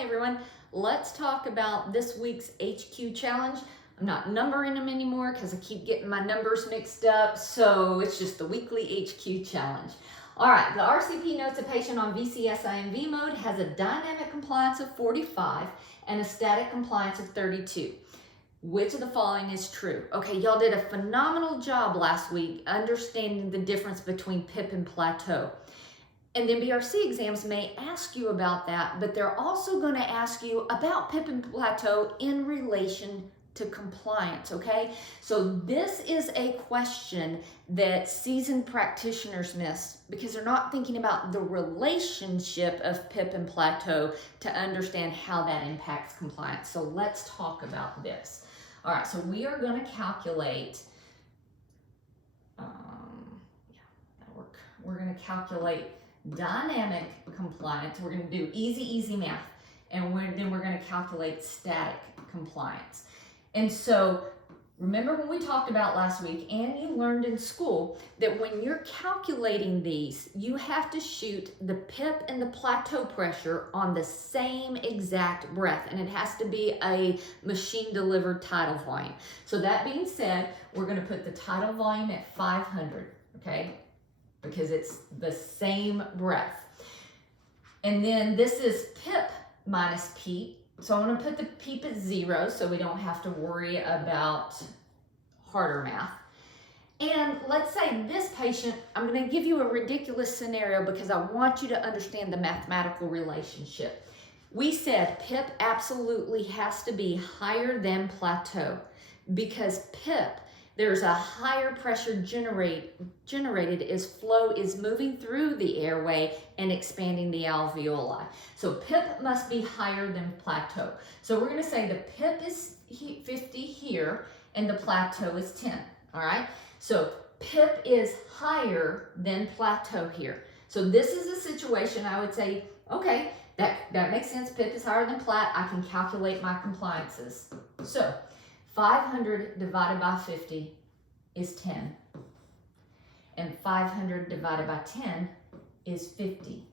Hi everyone, let's talk about this week's HQ challenge. I'm not numbering them anymore because I keep getting my numbers mixed up, so it's just the weekly HQ challenge. All right, the RCP notes a patient on VCSIMV mode has a dynamic compliance of 45 and a static compliance of 32. Which of the following is true? Okay, y'all did a phenomenal job last week understanding the difference between PIP and plateau. And MBRC exams may ask you about that, but they're also going to ask you about PIP and plateau in relation to compliance, okay? So this is a question that seasoned practitioners miss because they're not thinking about the relationship of PIP and plateau to understand how that impacts compliance. So let's talk about this. All right, so we are going to calculate, we're going to calculate dynamic compliance. We're going to do easy math, and then we're going to calculate static compliance. And so remember when we talked about last week, and you learned in school, that when you're calculating these, you have to shoot the PIP and the plateau pressure on the same exact breath, and it has to be a machine-delivered tidal volume. So that being said, we're going to put the tidal volume at 500, okay? Because it's the same breath. And then this is PIP minus PEEP. So I'm going to put the PEEP at 0 so we don't have to worry about harder math. And let's say this patient, I'm going to give you a ridiculous scenario because I want you to understand the mathematical relationship. We said PIP absolutely has to be higher than plateau because PIP, there's a higher pressure generated as flow is moving through the airway and expanding the alveoli. So PIP must be higher than plateau. So we're going to say the PIP is 50 here and the plateau is 10. All right. So PIP is higher than plateau here. So this is a situation I would say, okay, that makes sense. PIP is higher than plat. I can calculate my compliances. So 500 divided by 50 is 10. And 500 divided by 10 is 50.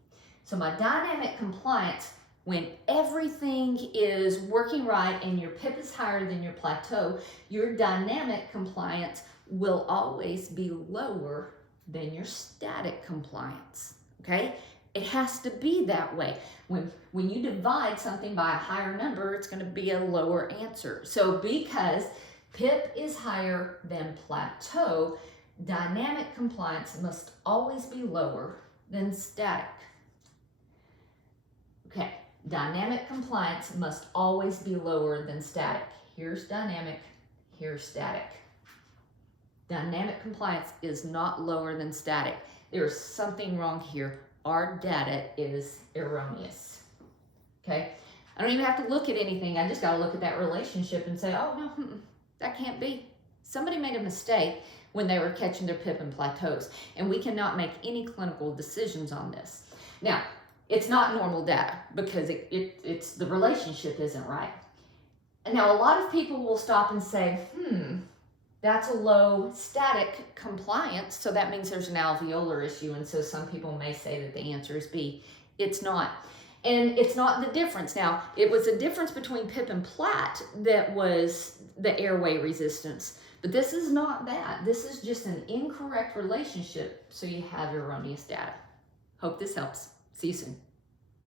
So my dynamic compliance, when everything is working right and your PIP is higher than your plateau, your dynamic compliance will always be lower than your static compliance, okay? It has to be that way. When you divide something by a higher number, it's going to be a lower answer. So because PIP is higher than plateau, dynamic compliance must always be lower than static. Okay, dynamic compliance must always be lower than static. Here's dynamic, here's static. Dynamic compliance is not lower than static. There is something wrong here. Our data is erroneous, okay? I don't even have to look at anything. I just got to look at that relationship and say, oh, no, that can't be. Somebody made a mistake when they were catching their PIP and plateaus, and we cannot make any clinical decisions on this. Now, it's not normal data because it's the relationship isn't right. And now a lot of people will stop and say, that's a low static compliance, so that means there's an alveolar issue, and so some people may say that the answer is B. It's not. And it's not the difference. Now, it was a difference between PIP and plat that was the airway resistance, but this is not that. This is just an incorrect relationship, so you have erroneous data. Hope this helps. See you soon.